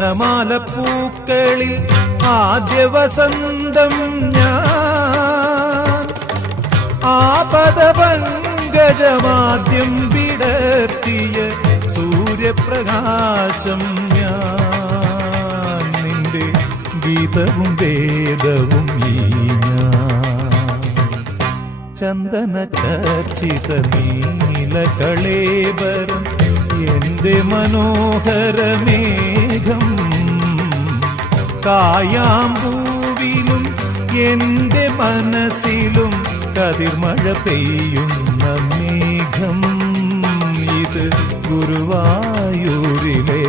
വനമാലപ്പൂക്കളിൽ ആദ്യ വസന്തം ഞാൻ, ആപദപങ്കജമാദ്യം വിടർത്തിയ സൂര്യപ്രകാശം ഞാൻ, നിന്റെ ഗീതവും വേദവും ഈ ഞാൻ. ചന്ദന ചർച്ചിത നീലകളേബരം എന്റെ മനോഹരമേഘം, കായാമ്പൂവിലും എന്റെ മനസ്സിലും കതിർമഴ പെയ്യുന്ന മേഘം. ഇത് ഗുരുവായൂരിലെ